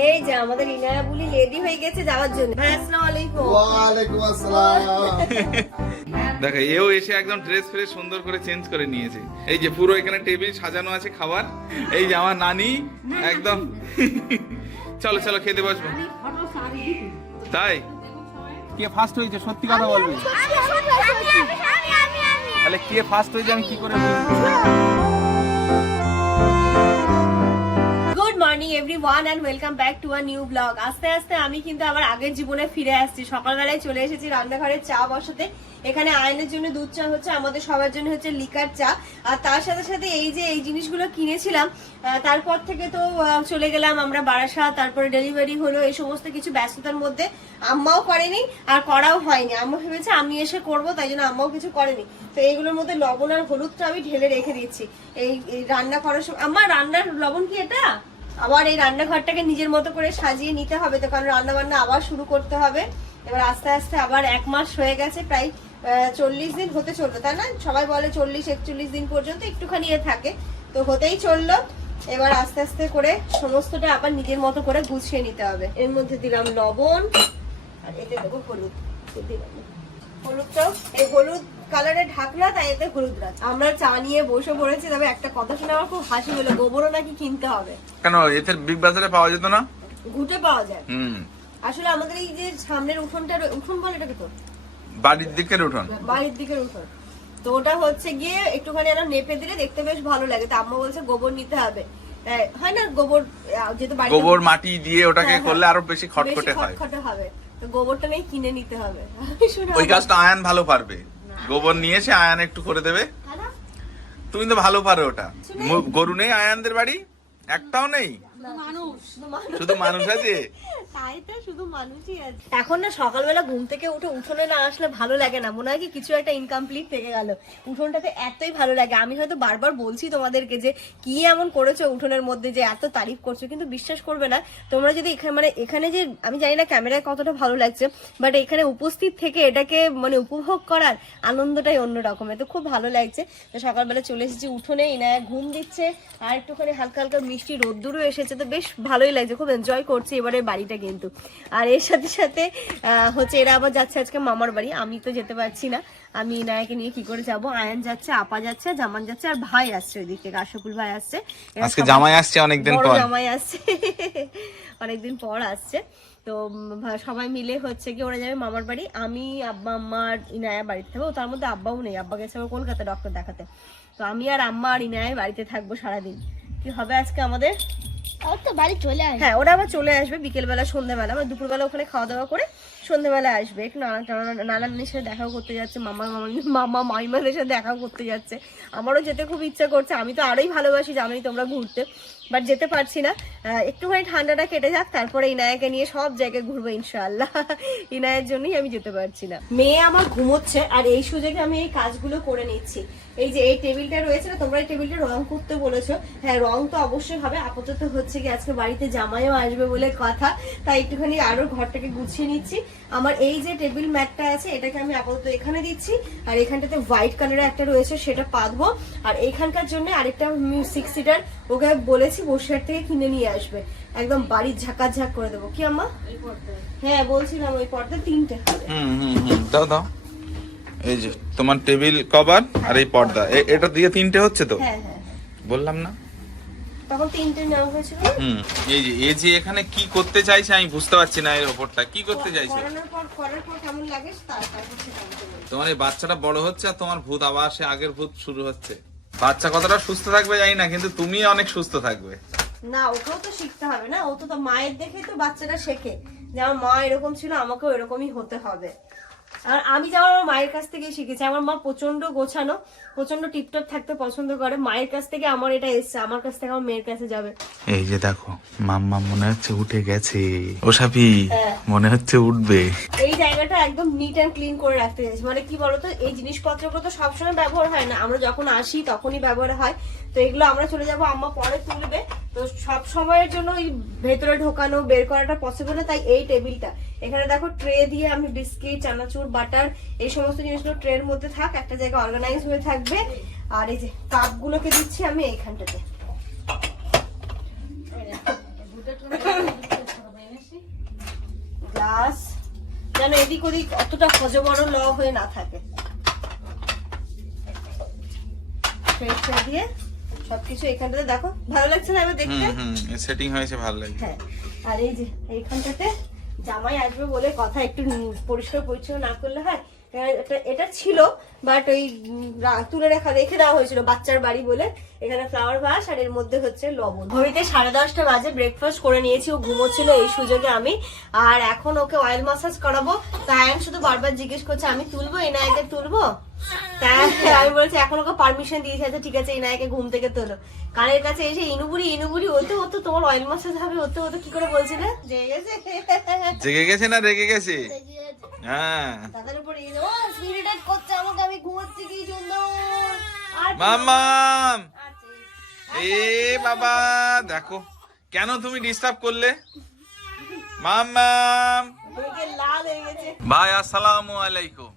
এই যে আমাদের ইনায়া বুলি রেডি হয়ে গেছে যাওয়ার জন্য। আসসালামু আলাইকুম। আসসালাম। দেখো এও এসে একদম ড্রেস ফ্রেস সুন্দর করে চেঞ্জ করে নিয়েছে। এই যে পুরো এখানে টেবিল সাজানো আছে খাবার। এই যে আমার নানি একদম। চলো চলো খেতে বসবো। তাই? কে ফার্স্ট হয়েছে? সত্যি কথা বলবি? তাহলে কে ফার্স্ট হয়েছে? আমি কি করে বলব? Morning everyone and welcome back to a new blog আস্তে আস্তে আমি কিন্তু আবার আগের জীবনে ফিরে আসছি। সকালবেলায় চলে এসেছি রান্নাঘরে চা বসাতে। এখানে আয়নের জন্য দুধ চা হচ্ছে, আমাদের সবার জন্য হচ্ছে লিকার চা। আর তার সাথে সাথে এই যে এই জিনিসগুলো কিনেছিলাম তারপর থেকে তো চলে গেলাম আমরা বারাসা তারপরে ডেলিভারি হলো, এই সমস্ত কিছু ব্যস্ততার মধ্যে আম্মাও করেনি আর করাও হয়নি। আম্মা ভেবেছে আমি এসে করব, তাই জন্য আম্মাও কিছু করেনি। তো এইগুলোর মধ্যে লবণ আর হলুদটা আমি ঢেলে রেখে দিচ্ছি। এই এই রান্না করার সময় আমার রান্নার লবণ কি এটা? আবার এই রান্নাঘরটাকে নিজের মতো করে সাজিয়ে নিতে হবে তো, কারণ রান্না বান্না আবার শুরু করতে হবে। এবার আস্তে আস্তে আবার এক মাস হয়ে গেছে, প্রায় চল্লিশ দিন হতে চলল, তাই না? সবাই বলে চল্লিশ, একচল্লিশ দিন পর্যন্ত একটুখানি এ থাকে। তো হতেই চলল, এবার আস্তে আস্তে করে সমস্তটা আবার নিজের মতো করে গুছিয়ে নিতে হবে। এর মধ্যে দিলাম লবণ, আর এতে দেবো হলুদ, হলুদটাও, এই হলুদ কালারের ঢাকনা তাই এতে হলুদ রাখ আমরা চা নিয়ে বসে পড়েছি তবে একটা কথা শুনে আমার খুব হাসি হলো। গোবরও নাকি কিনতে হবে। কেন? এতে বিগ বাজারে পাওয়া যেত না? ঘুটে পাওয়া যায়। হুম। আসলে আমাদের এই যে সামনের উঠোনটা উঠোন বলে এটাকে তো? বাড়ির দিকের উঠোন। বাড়ির দিকের উঠোন। তো ওটা হচ্ছে গিয়ে একটুখানি যেন নেপে দিলে দেখতে বেশ ভালো লাগে। তো আম্মা বলছে গোবর নিতে হবে। হয় না গোবর যেহেতু বাড়িতে গোবর মাটি দিয়ে ওটাকে হ্যাঁ, হ্যাঁ। করলে আরও বেশি খটখটে হয়। খটখটে হবে। তো গোবরটা নেই কিনে নিতে হবে। ওই কাজটা আয়ান ভালো পারবে। গোবর নিয়ে এসে আয়ান একটু করে দেবে। তুমি তো ভালো পারো ওটা। গরু নেই আয়ানদের বাড়ি? একটাও নেই? শুধু মানুষ। আছে? তাই তো শুধু মানুষই আছে। এখন না সকালবেলা ঘুম থেকে উঠে উঠোনে না আসলে ভালো লাগে না। মনে হয় কি কিছু একটা ইনকমপ্লিট থেকে গেল। উঠোনটাতে এতই ভালো লাগে। আমি হয়তো বারবার বলছি তোমাদেরকে যে কি এমন করেছ উঠোনের মধ্যে যে এত তারিফ করছ কিন্তু বিশ্বাস করবে না। তোমরা যদি এখানে মানে এখানে যে আমি জানি না ক্যামেরায় কতটা ভালো লাগছে বাট এখানে উপস্থিত থেকে এটাকে মানে উপভোগ করার আনন্দটাই অন্য রকমের। তো খুব ভালো লাগছে। তো সকালবেলা চলে এসেছি উঠোনে। ইনায়া ঘুম দিচ্ছে। আর একটুখানি হালকা হালকা মিষ্টি রোদ্দুরও এসেছে। তো বেশ ভালোই লাগছে খুব এনজয় করছি এবারে বাড়িটা কিন্তু। আর এর সাথে সাথে হচ্ছে এরা আবার যাচ্ছে আজকে মামার বাড়ি আমি তো যেতে পারছি না। আমি ইনায়াকে নিয়ে কি করে যাব? আয়ান যাচ্ছে আপা যাচ্ছে জামান যাচ্ছে আর ভাই আসছে ওই দিক থেকে ভাই আসছে। আজকে জামাই আসছে অনেকদিন পর। জামাই আসছে। অনেকদিন পর আসছে। তো সবাই মিলে হচ্ছে কি ওরা যাবে মামার বাড়ি। আমি আব্বা আম্মার ইনায়া বাড়িতে থাকব। তার মধ্যে আব্বাও নেই আব্বা গেছে আবার কলকাতা ডক্টর দেখাতে। তো আমি আর আম্মা আর ইনায়া বাড়িতে থাকব সারাদিন। কি হবে আজকে আমাদের? হ্যাঁ আবার চলে আসবে বিকেলবেলা সন্ধ্যাবেলা দুপুরবেলা ওখানে খাওয়া দাওয়া করে সন্ধ্যাবেলা আসবে। একটু নানা সাথে করতে যাচ্ছে মামা মামা সাথে করতে যাচ্ছে। আমারও যেতে খুব ইচ্ছা করছে, আমি তো আরোই ভালোবাসি জানোই তোমরা ঘুরতে বাট যেতে পারছি না। একটুখানি ঠান্ডাটা কেটে যাক, তারপরে ইনায়াকে নিয়ে সব জায়গায় ঘুরবো, ইনশাআল্লাহ। ইনায়ের জন্যই আমি যেতে পারছি না। মেয়ে আমার ঘুমোচ্ছে, আর এই সুযোগে আমি এই কাজগুলো করে নিচ্ছি। এই যে এই টেবিলটা রয়েছে না, তোমরা এই টেবিলটা রং করতে বলেছ। হ্যাঁ রং তো অবশ্যই হবে, আপাতত হচ্ছে কি আজকে বাড়িতে জামাইও আসবে বলে কথা। তাই একটুখানি আরও ঘরটাকে গুছিয়ে নিচ্ছি। আমার এই যে টেবিল ম্যাটটা আছে এটাকে আমি আপাতত এখানে দিচ্ছি। আর এখানটাতে হোয়াইট কালারের একটা রয়েছে সেটা পাতবো। আর এইখানকার জন্য আরেকটা সিক্স সিটার ওকে বলেছি বসিরহাট থেকে কিনে নিয়ে আসবে। একদম বাড়ির ঝাঁকা ঝাঁক করে দেবো। কি আম্মা? হ্যাঁ বলছিলাম ওই পর্দা তিনটে হুম হুম হুম দাও দাও। এই যে তোমার টেবিল কভার আর এই পর্দা। এটা দিয়ে তিনটে হচ্ছে তো? হ্যাঁ হ্যাঁ। বললাম না? তখন তিনটে নেওয়া হয়েছিল। হুম এই যে এ যে এখানে কি করতে চাইছে আমি বুঝতে পারছি না এর ওপরটা। কি করতে চাইছে? করানোর পর করার পর কেমন লাগে তার। তোমার এই বাচ্চাটা বড় হচ্ছে আর তোমার ভূত আবার সে আগের ভূত শুরু হচ্ছে। বাচ্চা কতটা সুস্থ থাকবে জানি না কিন্তু তুমি অনেক সুস্থ থাকবে। না ওকেও তো শিখতে হবে না ও তো তো মায়ের দেখেই তো বাচ্চাটা শেখে। যে আমার মা এরকম ছিল আমাকেও এরকমই হতে হবে। আর আমি যেমন আমার মায়ের কাছ থেকে শিখেছি আমার মা প্রচণ্ড গোছানো প্রচণ্ড টিপটপ থাকতে পছন্দ করে। মায়ের কাছ থেকে আমার এটা এসছে আমার কাছ থেকে আমার মেয়ের কাছে যাবে। এই যে দেখো মাম্মা মনে হচ্ছে উঠে গেছে। ও সাপি হ্যাঁ। মনে হচ্ছে উঠবে। এই জায়গাটা একদম নিট অ্যান্ড ক্লিন করে রাখতে চাইছি মানে কি বলতো এই জিনিসপত্রগুলো তো সবসময় ব্যবহার হয় না। আমরা যখন আসি তখনই ব্যবহার হয়। তো এগুলো আমরা চলে যাব, আম্মা পরে তুলবে। তো সব সময়ের জন্য ওই ভেতরে ঢোকানো, বের করাটা পসিবল না। তাই এই টেবিলটা। এখানে দেখো ট্রে দিয়ে আমি বিস্কিট চানাচুর বাটার এই সমস্ত জিনিসগুলো ট্রের মধ্যে থাক। একটা জায়গায় অর্গানাইজ হয়ে থাকবে। আর এই যে কাপগুলোকে দিচ্ছি আমি এইখানটাতে। গ্লাস। যেন এদিক ওদিক অতটা খজবড় ল হয়ে না থাকে। দিয়ে সবকিছু এখানটাতে দেখো ভালো লাগছে না এবার দেখতে? সেটিং হয়েছে ভালো লাগে হ্যাঁ আর এই যে এইখানটাতে জামাই আসবে বলে কথা একটু পরিষ্কার পরিচ্ছন্ন না করলে হয় এটা ছিল বাট ওই রা- তুলে রেখা রেখে দেওয়া হয়েছিল বাচ্চার বাড়ি বলে। এখানে ফ্লাওয়ার ভাস আর এর মধ্যে হচ্ছে লবণ। ঘড়িতে সাড়ে দশটা বাজে ব্রেকফাস্ট করে নিয়েছি ও ঘুমোচ্ছিল এই সুযোগে আমি। আর এখন ওকে অয়েল মাসাজ করাবো। তাই আমি শুধু বারবার জিজ্ঞেস করছে আমি তুলবো এই এনায়কে তুলবো? তাই আমি বলছি এখন ওকে পারমিশন দিয়েছি আচ্ছা ঠিক আছে এনায়কে ঘুম থেকে তোলো। কানের কাছে এসে ইনুবুড়ি ইনুবুড়ি ওতে ওতে তোমার অয়েল মাসাজ হবে ওতে ওতে কি করে বলছিলে? জেগে গেছে। জেগে গেছে না রেগে গেছে? হ্যাঁ। তাদের উপরে এই যে, ও স্পিরিটেড করছে আমাকে আমি ঘুমাচ্ছি কি সুন্দর আর মাম্মাম! এ বাবা দেখো কেন তুমি ডিস্টার্ব করলে? হয়ে গেছে। ভাই আসসালামু আলাইকুম।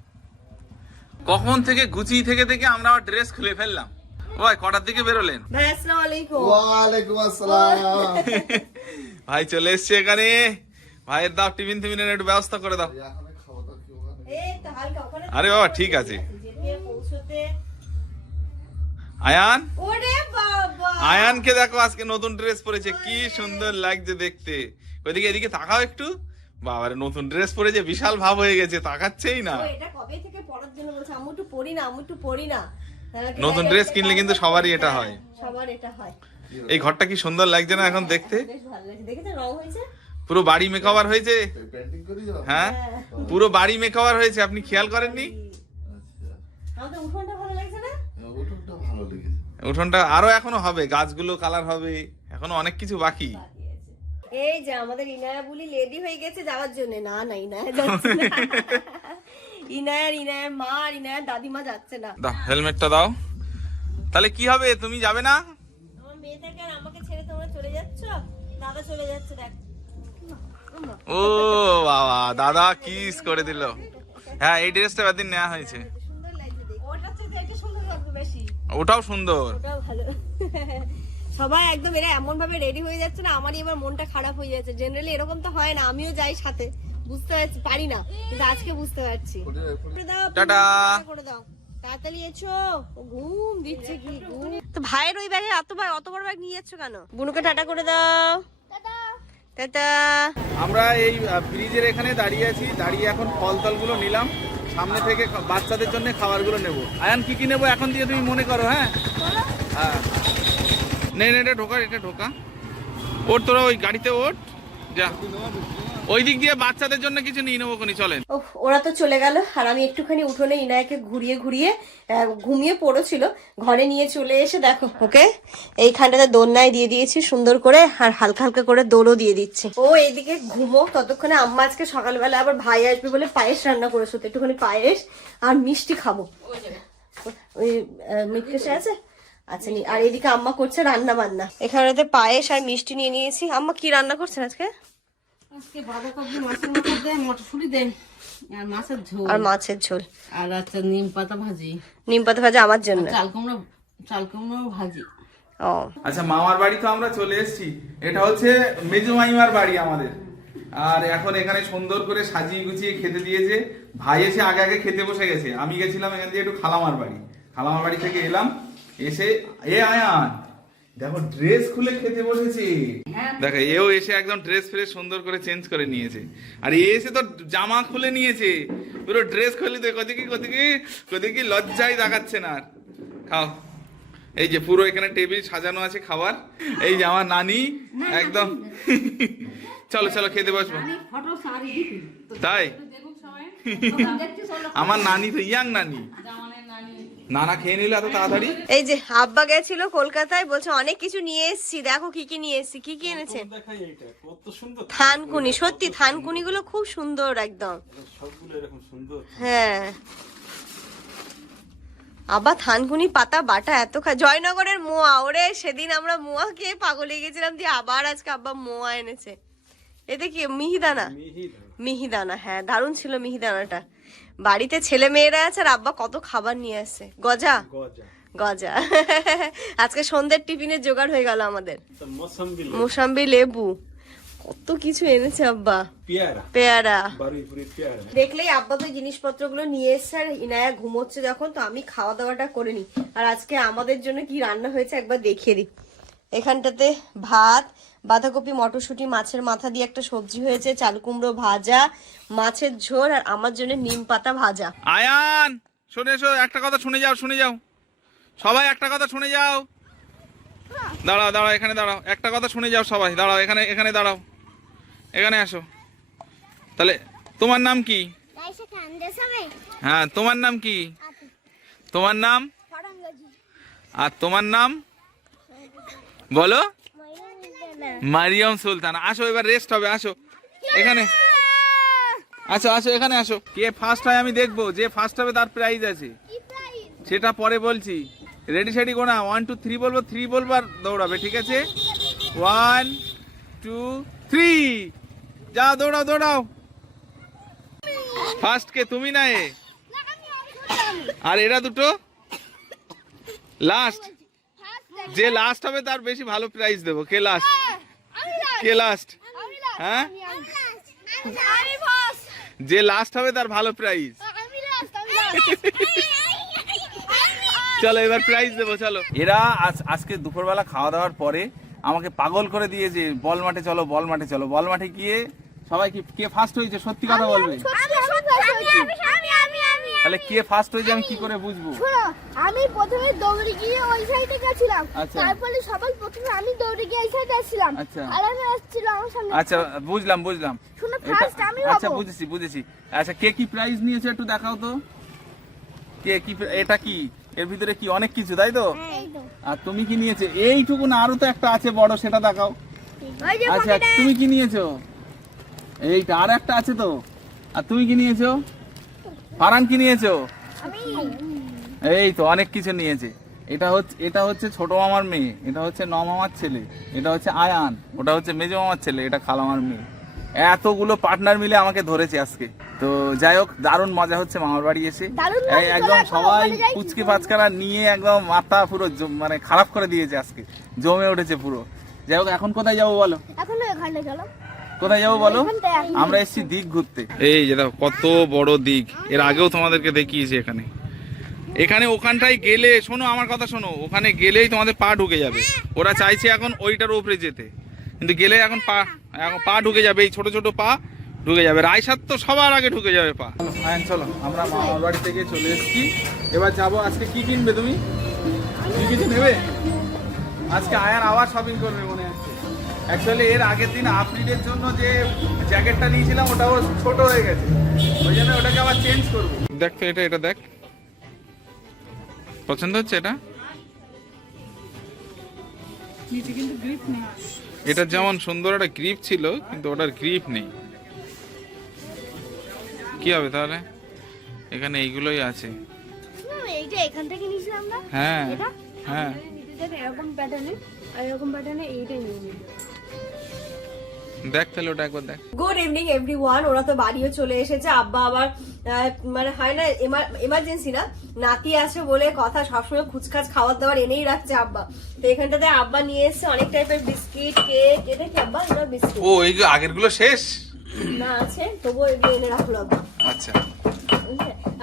কখন থেকে গুচি থেকে থেকে আমরা আবার ড্রেস খুলে ফেললাম? ভাই কটার দিকে বেরোলেন? ভাই আসসালামু আলাইকুম। ওয়ালাইকুম আসসালাম। ভাই চলে এসছে এখানে। ভাইয়ের দাও টিফিন টিফিনের একটু ব্যবস্থা করে দাও। আরে বাবা ঠিক আছে। আয়ান? ওরে বাবা। আয়ানকে দেখো আজকে নতুন ড্রেস পরেছে। কি সুন্দর লাগছে দেখতে। ওইদিকে এদিকে তাকাও একটু। বাবারে নতুন ড্রেস পরেছে বিশাল ভাব হয়ে গেছে তাকাচ্ছেই না। ও, এটা কবে থেকে পড়ার জন্য বলছে? আম্মু একটু পড়ি না আম্মু একটু পড়ি না। নতুন ড্রেস কিনলে কিন্তু সবারই এটা হয়। সবার এটা হয়। এই ঘরটা কি সুন্দর লাগছে না এখন দেখতে? বেশ ভালো লাগছে। দেখেছেন? রং হয়েছে? পুরো বাড়ি মেকওভার হয়েছে? যাও। হ্যাঁ পুরো বাড়ি মেকওভার হয়েছে আপনি খেয়াল করেননি? আচ্ছা উঠোনটা ভালো লাগছে না? উঠোনটা ভালো লেগেছে। আরও এখনও হবে গাছগুলো কালার হবে এখনও অনেক কিছু বাকি। এই যে আমাদের ইনায়া বুলি লেডি হয়ে গেছে যাওয়ার জন্য। না না ইনায়া যাচ্ছে না। ইনায়ার ইনায়ার মা আর ইনায়ার দাদিমা যাচ্ছে না। দাও হেলমেটটা দাও। তাহলে কি হবে? তুমি যাবে না? আমার মেয়েটাকে আর আমাকে ছেড়ে তোমরা চলে যাচ্ছ? দাদা চলে যাচ্ছে দেখ। ও বাবা দাদা কিস করে দিল। হ্যাঁ এই ড্রেসটা এবার নেওয়া হয়েছে। ওটাও সুন্দর। সবাই একদম এরা এমন ভাবে রেডি হয়ে যাচ্ছে না আমারই এবার মনটা খারাপ হয়ে যাচ্ছে। জেনারেলি এরকম তো হয় না আমিও যাই সাথে। বুঝতে পারছি পারি না কিন্তু আজকে বুঝতে পারছি। করে দাও, টাটা। করে দাও। তাড়াতাড়ি এসো। ঘুম দিচ্ছে কি ঘুম। তো ভাইয়ের ওই ব্যাগে এত ভাই অত বড় ব্যাগ নিয়ে যাচ্ছ কেন? বুনুকে টাটা করে দাও। টাটা। আমরা এই ব্রিজের এখানে দাঁড়িয়ে আছি, দাঁড়িয়ে এখন ফল তলগুলো নিলাম। সামনে থেকে বাচ্চাদের জন্য খাবারগুলো নেব। আয়ান, কি কি নেব এখন দিয়ে তুমি মনে করো হ্যাঁ? হ্যাঁ। নেই এটা ঢোকা এটা ঢোকা। ওর তোরা ওই গাড়িতে ওঠ যা। ওই দিক দিয়ে বাচ্চাদের জন্য কিছু নিয়ে নেব কোনি চলেন। ওরা তো চলে গেল, আর আমি একটুখানি উঠোনে ইনায়কে ঘুরিয়ে ঘুরিয়ে ঘুমিয়ে পড়েছিল। ঘরে নিয়ে চলে এসে দেখো, ওকে? এইখানটাতে দোলনায় দিয়ে দিয়েছি সুন্দর করে, আর হালকা হালকা করে দোলও দিয়ে দিচ্ছি। ও, এইদিকে ঘুমো, ততক্ষণে আম্মা আজকে সকালবেলা আবার ভাই আসবে বলে পায়েস রান্না করেছ তো একটুখানি পায়েস আর মিষ্টি খাব। ওই মিটকেশে আছে? আচ্ছা আর এদিকে আম্মা করছে রান্না বান্না এখানেতে পায়েস আর মিষ্টি নিয়ে নিয়েছি। আম্মা কি রান্না করছেন আজকে? আজকে বাঁধাকপি মাছের মাথা দেয় মটরশুঁটি দেয় আর মাছের ঝোল। আর মাছের ঝোল। আর একটা নিম পাতা ভাজি। নিম পাতা ভাজা আমার জন্য। চাল কুমড়ো চাল কুমড়ো ভাজি। ও। আচ্ছা মামার বাড়ি তো আমরা চলে এসেছি। এটা হচ্ছে মেজো মাইমার বাড়ি আমাদের। আর এখন এখানে সুন্দর করে সাজিয়ে গুছিয়ে খেতে দিয়েছে। ভাই এসে আগে আগে খেতে বসে গেছে। আমি গেছিলাম এখান দিয়ে একটু খালামার বাড়ি। খালামার বাড়ি থেকে এলাম। এসে এ আয়ান দেখো ড্রেস খুলে খেতে বসেছে দেখো এও এসে একদম ড্রেস ফ্রেস সুন্দর করে চেঞ্জ করে নিয়েছে আর এ এসে তো জামা খুলে নিয়েছে পুরো ড্রেস খুলে দিয়ে কোথায় কি কোথায় কি লজ্জায় দেখাচ্ছে না আর খাও এই যে পুরো এখানে টেবিল সাজানো আছে খাবার এই যে আমার নানি একদম চলো চলো খেতে বসবো ফটো সারি দিবি তাই আমার নানি তো ইয়াং নানি নানা খেয়ে নিল এত তাড়াতাড়ি? এই যে আব্বা গেছিল কলকাতায় বলছে অনেক কিছু নিয়ে এসেছি দেখো কি কি নিয়ে এসেছি কি কি এনেছে। থানকুনি। সত্যি থানকুনি গুলো খুব সুন্দর একদম। হ্যাঁ। আবার থানকুনি পাতা বাটা এত খা জয়নগরের মোয়া ওরে সেদিন আমরা মোয়া খেয়ে পাগল হয়ে গেছিলাম দিয়ে আবার আজকে আব্বা মোয়া এনেছে। এতে কি মিহিদানা। মিহিদানা হ্যাঁ দারুণ ছিল মিহিদানাটা। বাড়িতে ছেলে মেয়েরা আছে আর আব্বা কত খাবার নিয়ে আসছে গজা? গজা। আজকে সন্ধ্যের টিফিনের জোগাড় হয়ে গেল আমাদের। মোসাম্বি লেবু। কত কিছু এনেছে আব্বা। পেয়ারা। দেখলেই আব্বা তো জিনিসপত্রগুলো নিয়ে এসছে আর ইনায়া ঘুমোচ্ছে যখন তো আমি খাওয়া দাওয়াটা করে নিই। আর আজকে আমাদের জন্য কি রান্না হয়েছে একবার দেখিয়ে দিই। এখানটাতে ভাত বাঁধাকপি, মটরশুঁটি, মাছের মাথা দিয়ে একটা সবজি হয়েছে, চাল কুমড়ো ভাজা, মাছের ঝোল আর আমার জন্য নিম পাতা ভাজা। আয়ান, শুনে এসো একটা কথা শুনে যাও শুনে যাও। সবাই একটা কথা শুনে যাও। দাঁড়াও দাঁড়াও, এখানে দাঁড়াও। একটা কথা শুনে যাও সবাই। দাঁড়াও, এখানে এখানে দাঁড়াও। এখানে আসো। তাহলে, তোমার নাম কি? হ্যাঁ তোমার নাম কি? তোমার নাম? আর তোমার নাম? বলো। মারিয়াম সুলতান। আসো এবার রেস্ট হবে আসো। এখানে। আসো আসো এখানে আসো। কে ফার্স্ট হয় আমি দেখব। যে ফার্স্ট হবে তার প্রাইজ আছে। সেটা পরে বলছি। Ready steady gonna. One two three বলব থ্রি বলব আর দৌড়াবে ঠিক আছে? ওয়ান টু থ্রি যা দৌড়াও দৌড়াও। ফার্স্ট কে তুমি না এ? আর এরা দুটো? লাস্ট যে লাস্ট হবে তার বেশি ভালো প্রাইজ দেবো। কে লাস্ট কে লাস্ট হ্যাঁ? আমি লাস্ট আমি ফার্স্ট যে লাস্ট হবে তার ভালো প্রাইজ আমি লাস্ট আমি লাস্ট চলো এবার প্রাইজ দেবো চলো। এরা আজ আজকে দুপুরবেলা খাওয়া দাওয়ার পরে আমাকে পাগল করে দিয়েছে বল মাঠে চলো বল মাঠে চলো। বল মাঠে গিয়ে সবাই কি কে ফার্স্ট হয়েছে? সত্যি কথা বলবে? তাহলে কে ফার্স্ট হয়েছে আমি কি করে বুঝব? শোনো আমি প্রথমে দৌড়ে গিয়ে ওই সাইডে গেছিলাম। আচ্ছা। তারপরে সবাই প্রথমে আমি দৌড়ে গিয়ে এই সাইডে আসছিলাম। আচ্ছা। আর আমি আসছিল আমার সামনে। আচ্ছা বুঝলাম বুঝলাম। শোনো ফার্স্ট আমি আচ্ছা বুঝেছি বুঝেছি। আচ্ছা কে কি প্রাইজ নিয়েছে একটু দেখাও তো। কে কি এটা কি? এর ভিতরে কি অনেক কিছু তাই তো? এই তো। আর তুমি কি নিয়েছে? এইটুকু না আরও তো একটা আছে বড় সেটা দেখাও। আচ্ছা তুমি কি নিয়েছো? এইটা আর একটা আছে তো। আর তুমি কি নিয়েছো? ফারান কি নিয়েছো? এই তো অনেক কিছু নিয়েছে। এটা হচ্ছে এটা হচ্ছে ছোট মামার মেয়ে এটা হচ্ছে ন মামার ছেলে এটা হচ্ছে আয়ান ওটা হচ্ছে মেজো মামার ছেলে এটা খালামার মেয়ে। এতগুলো পার্টনার মিলে আমাকে ধরেছে আজকে। তো যাই হোক দারুণ মজা হচ্ছে মামার বাড়ি এসে। একদম সবাই। পুচকে পাচকারা নিয়ে একদম মাথা পুরো মানে খারাপ করে দিয়েছে আজকে। জমে উঠেছে পুরো। যাই হোক এখন কোথায় যাব বলো? এখন এখানে চলো। কোথায় যাব বলো? আমরা এসেছি দিক ঘুরতে। এই যে দেখো কত বড় দিক। এর আগেও তোমাদেরকে দেখিয়েছি এখানে। এখানে ওখানটায় গেলে শোনো আমার কথা শোনো ওখানে গেলেই তোমাদের পা ঢুকে যাবে। ওরা চাইছে এখন ওইটার উপরে যেতে। কিন্তু গেলে এখন পা এখন পা ঢুকে যাবে এই ছোট ছোট পা ঢুকে যাবে। রায়সাত তো সবার আগে ঢুকে যাবে পা। হ্যাঁ চলো আমরা মামার বাড়ি থেকে চলে এসেছি। এবার যাব আজকে কি কিনবে তুমি? কি কিছু নেবে? আজকে আয়ার আবার শপিং করবে মনে অ্যাকচুয়ালি এর আগের দিন আফ্রিদের জন্য যে জ্যাকেটটা নিয়েছিলাম ওটা ছোট হয়ে গেছে। ওই জন্য ওটাকে আবার চেঞ্জ করব। দেখ তো এটা এটা দেখ। পছন্দ হচ্ছে এটা? নিচে কিন্তু গ্রিপ নেই এটা যেমন সুন্দর একটা গ্রিপ ছিল কিন্তু ওটার গ্রিপ নেই। কি হবে তাহলে? এখানে এইগুলোই আছে। এইটা এখান থেকে নিয়েছিলাম না হ্যাঁ হ্যাঁ। এরকম প্যাটার্নে আর এরকম প্যাটার্নে এইটাই নিয়ে নিবি দেখ তাহলে ওটা একবার দেখ। গুড ইভিনিং এভরিওয়ান ওরা তো বাড়িও চলে এসেছে। আব্বা আবার মানে হয় না এমার্জেন্সি না? নাতি আছে বলে কথা সবসময় খুচখাচ খাবার দাবার এনেই রাখছে আব্বা। তো এখানটাতে আব্বা নিয়ে এসেছে অনেক টাইপের বিস্কিট কেক। এটা কি আব্বা? এটা বিস্কিট। ও এই আগেরগুলো শেষ? না আছে। তবুও এগুলো এনে রাখল আব্বা। আচ্ছা।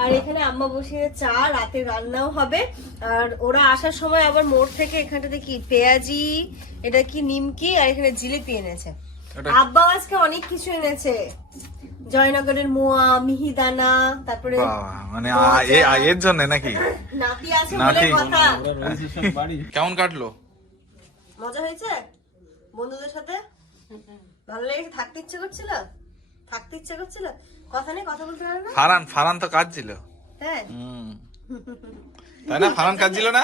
আর এখানে আম্মা বসিয়ে চা রাতে রান্নাও হবে। আর ওরা আসার সময় আবার মোড় থেকে এখানটাতে কি পেঁয়াজি এটা কি নিমকি আর এখানে জিলিপি এনেছে। আব্বা আজকে অনেক কিছু এনেছে। জয়নগরের মোয়া মিহিদানা তারপরে মানে এর জন্য নাকি? নাতি আছে নাতি। বলে কথা। কেমন কাটলো? মজা হয়েছে? বন্ধুদের সাথে? ভালো লেগেছে? থাকতে ইচ্ছে করছিল? থাকতে ইচ্ছে করছিল? কথা নেই কথা বলতে পারে না? ফারান ফারান তো কাজ ছিল হ্যাঁ তাই না? ফারান কাজ ছিল না?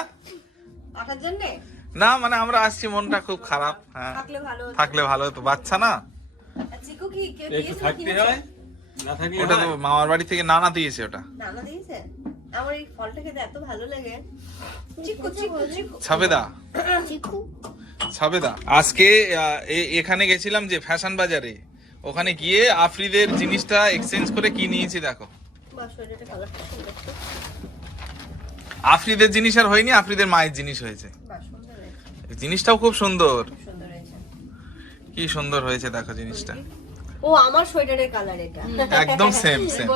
আসার জন্যে? না মানে আমরা আসছি মনটা খুব খারাপ হ্যাঁ। থাকলে ভালো হতো। থাকলে ভালো হতো বাচ্চা না? না ওটা তো মামার বাড়ি থেকে নানা দিয়েছে ওটা। নানা দিয়েছে? আমার এই ফলটা খেতে এত ভালো লাগে। চিকু চিকু চিকু ছাবেদা। ছাবেদা। আজকে এখানে গেছিলাম যে ফ্যাশন বাজারে। ওখানে গিয়ে আফ্রিদের জিনিসটা এক্সচেঞ্জ করে কি নিয়েছি দেখো। আফ্রিদের জিনিস আর হয়নি আফ্রিদের মায়ের জিনিস হয়েছে। জিনিসটাও খুব সুন্দর। সুন্দর কি সুন্দর হয়েছে দেখো জিনিসটা। ও আমার সোয়েটারের কালার এটা। একদম সেম সেম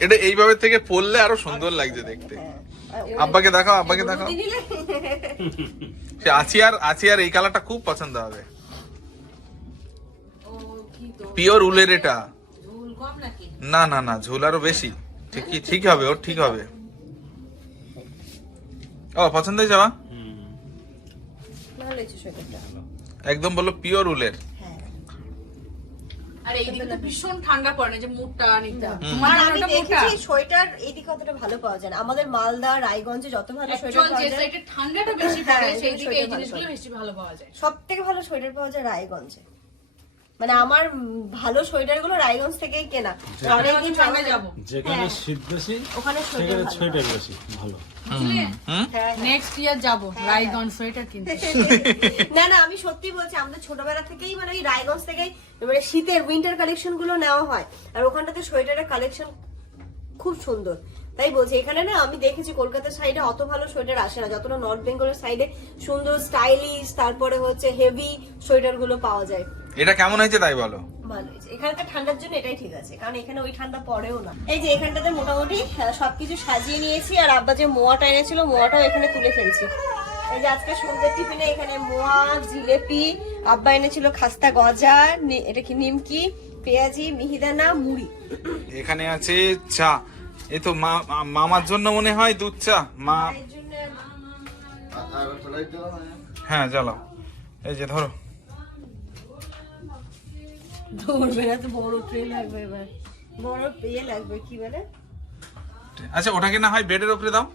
এটা এইভাবে থেকে পরলে আরও সুন্দর লাগছে দেখতে। আব্বাকে দেখাও আব্বাকে দেখাও। সে আছি আর আছি আর এই কালারটা খুব পছন্দ হবে। ও কি তো। পিওর উলের এটা। ঝোল কম নাকি? না না না ঝোল আরও বেশি। ঠিকই ঠিক হবে ওর ঠিক হবে। ও পছন্দ হয়েছে সোয়েটারটা একদম বলল পিওর উলের। হ্যাঁ। আর এইদিকে তো ভীষণ ঠান্ডা পড়ে না যে মুখটা নিতে তোমার আমি দেখেছি সোয়েটার এইদিকে অতটা ভালো পাওয়া যায় না। আমাদের মালদা রায়গঞ্জে যত ভালো সোয়েটার পাওয়া যায় ঠান্ডাটা বেশি হ্যাঁ, পড়ে সেই দিকে এই জিনিসগুলো বেশি ভালো পাওয়া যায়। সব থেকে ভালো সোয়েটার পাওয়া যায় রায়গঞ্জে। মানে আমার ভালো সোয়েটারগুলো রায়গঞ্জ থেকেই কেনা। অনেকদিন সঙ্গে যাব। যাব যেখানে শীত বেশি ওখানে সোয়েটার সোয়েটার বেশি ভালো। হ্যাঁ, নেক্সট ইয়ার যাব রায়গঞ্জ সোয়েটার কিনতে। না না আমি সত্যি বলছি আমাদের ছোটবেলা থেকেই মানে ওই রায়গঞ্জ থেকেই মানে শীতের উইন্টার কালেকশনগুলো নেওয়া হয়। আর ওখানটাতে সোয়েটারের কালেকশন খুব সুন্দর। তাই বলছি এখানে না আমি দেখেছি কলকাতার সাইডে অত ভালো সোয়েটার আসে না। যতটা নর্থ বেঙ্গলের সাইডে সুন্দর স্টাইলিশ তারপরে হচ্ছে হেভি সোয়েটারগুলো পাওয়া যায়। এটা কেমন হয়েছে তাই বলো? ভালো হয়েছে। এখানকার ঠান্ডার জন্য এটাই ঠিক আছে কারণ এখানে ওই ঠান্ডা পড়েও না। এই যে এখানটাতে মোটামুটি সবকিছু সাজিয়ে নিয়েছি আর আব্বা যে মোয়াটা এনেছিল মোয়াটাও এখানে তুলে ফেলছি। এই যে আজকে সন্ধ্যের টিফিনে এখানে মোয়া জিলেপি আব্বা এনেছিল খাস্তা গজা এটা কি নিমকি পেঁয়াজি মিহিদানা মুড়ি। এখানে আছে চা। এ তো মামার জন্য মনে হয় দুধ চা? মা না হ্যাঁ জ্বালাও। এই যে ধরো। ধরবে না তো বড় ট্রে লাগবে এবার। বড় পেয়ে লাগবে কি বলে? আচ্ছা ওটাকে না হয় বেডের উপরে দাও।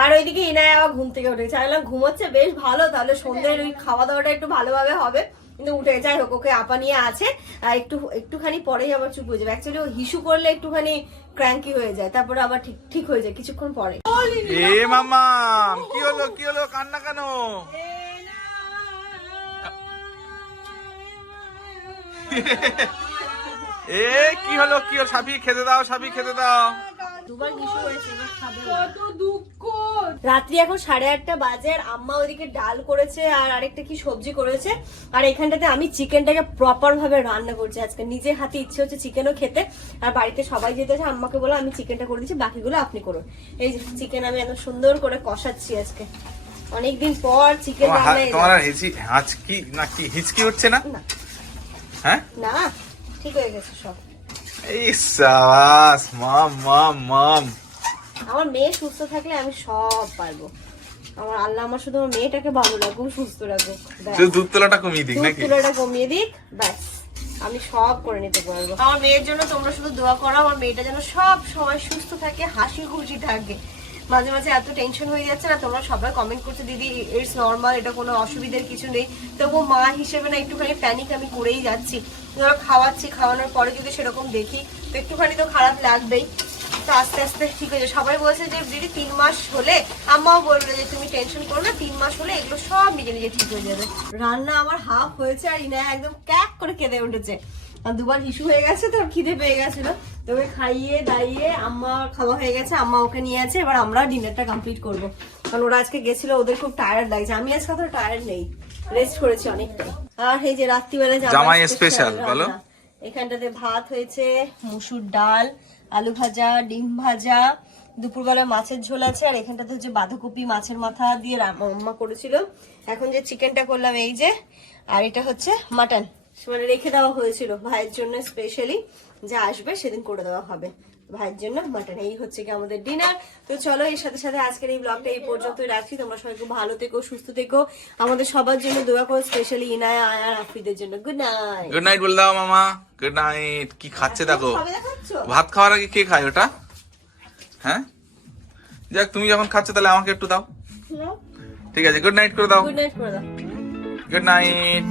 আর ওইদিকে ইনায় আবার ঘুম থেকে উঠে চাইলাম ঘুমোচ্ছে বেশ ভালো তাহলে সন্ধ্যের ওই খাওয়া দাওয়াটা একটু ভালোভাবে হবে। কিন্তু উঠে যাই হোক ওকে আপা নিয়ে আছে। আর একটু একটুখানি পরেই আবার চুপ হয়ে যাবে। অ্যাকচুয়ালি ও হিসু করলে একটুখানি ক্র্যাঙ্কি হয়ে যায়। তারপরে আবার ঠিক ঠিক হয়ে যায় কিছুক্ষণ পরে। এ মামা কি হলো কি হলো কান্না কেন? এ কি হলো কি হলো? সাবি খেতে দাও সাবি খেতে দাও। রাত্রি এখন সাড়ে আটটা বাজে আর আম্মা ওইদিকে ডাল করেছে আর আরেকটা কি সবজি করেছে। আর এখানটাতে আমি চিকেনটাকে প্রপার ভাবে রান্না করছি আজকে। নিজের হাতে ইচ্ছে হচ্ছে চিকেনও খেতে। আর বাড়িতে সবাই যেতেছে আম্মাকে বলে আমি চিকেনটা করে দিচ্ছি বাকিগুলো আপনি করুন। এই যে চিকেন আমি এত সুন্দর করে কষাচ্ছি আজকে। অনেকদিন পর চিকেন তোমার হাত- রান্না তোমার আর হিচি হাঁচকি না কি হিচকি উঠছে না? না। হ্যাঁ? না ঠিক হয়ে গেছে সব। এই সাবাস মাম মাম মাম। আমার মেয়ে সুস্থ থাকলে আমি সব পারব। আমার আল্লাহ আমার শুধু আমার মেয়েটাকে ভালো রাখুক সুস্থ রাখুক। শুধু দুধ তোলাটা কমিয়ে দিক দুধ তুলাটা কমিয়ে দিক ব্যাস। আমি সব করে নিতে পারব। আমার মেয়ের জন্য তোমরা শুধু দোয়া করো আমার মেয়েটা যেন সব সময় সুস্থ থাকে হাসি খুশি থাকে। মাঝে মাঝে এত টেনশন হয়ে যাচ্ছে না, তোমরা সবাই কমেন্ট করছে, দিদি ইটস নর্মাল এটা কোনো অসুবিধার কিছু নেই। তবু মা হিসেবে না, একটুখানি প্যানিক আমি করেই যাচ্ছি। ধরো খাওয়াচ্ছি, খাওয়ানোর পরে যদি সেরকম দেখি, তো একটুখানি তো খারাপ লাগবেই। তো আস্তে আস্তে ঠিক হয়ে যাবে সবাই বলছে যে, দিদি, তিন মাস হলে? আম্মাও বলল যে, তুমি টেনশন করো না, তিন মাস হলে এগুলো সব নিজে নিজে ঠিক হয়ে যাবে। রান্না আমার হাফ হয়েছে আর ইনা একদম ক্যাক করে কেঁদে উঠেছে। দুবার হিসু হয়ে গেছে তো খিদে পেয়ে গেছিল। তো ওকে খাইয়ে দাইয়ে আম্মা খাওয়া হয়ে গেছে আম্মা ওকে নিয়ে আছে এবার আমরা ডিনারটা কমপ্লিট করব। কারণ ওরা আজকে গেছিল ওদের খুব টায়ার্ড লাগছে। আমি আজকে অত টায়ার্ড নেই রেস্ট করেছি অনেকটাই। আর এই যে রাত্রিবেলা জামাই special, বলো। এখানটাতে ভাত হয়েছে মুসুর ডাল আলু ভাজা ডিম ভাজা দুপুরবেলা মাছের ঝোল আছে আর এখানটাতে হচ্ছে বাঁধাকপি মাছের মাথা দিয়ে রাম্মা করেছিল। এখন যে চিকেনটা করলাম এই যে আর এটা হচ্ছে মাটন মানে রেখে দেওয়া হয়েছিল ভাইয়ের জন্য স্পেশালি যা আসবে সেদিন করে দেওয়া হবে। ভাইয়ের জন্য মাটন এই হচ্ছে কি আমাদের ডিনার তো চলো এর সাথে সাথে আজকের এই ব্লগটা এই পর্যন্তই রাখছি। তোমরা সবাই খুব ভালো থেকো সুস্থ থেকো। আমাদের সবার জন্য দোয়া করো স্পেশালি ইনায়া আয়ার আফ্রিদের জন্য। গুড নাইট গুড নাইট বল দাও মামা। গুড নাইট কি খাচ্ছে দেখো? ভাত খাওয়ার আগে কে খায় ওটা? হ্যাঁ? যাক তুমি যখন খাচ্ছ তাহলে আমাকে একটু দাও। ঠিক আছে গুড নাইট করে দাও। গুড নাইট করে দাও। Good night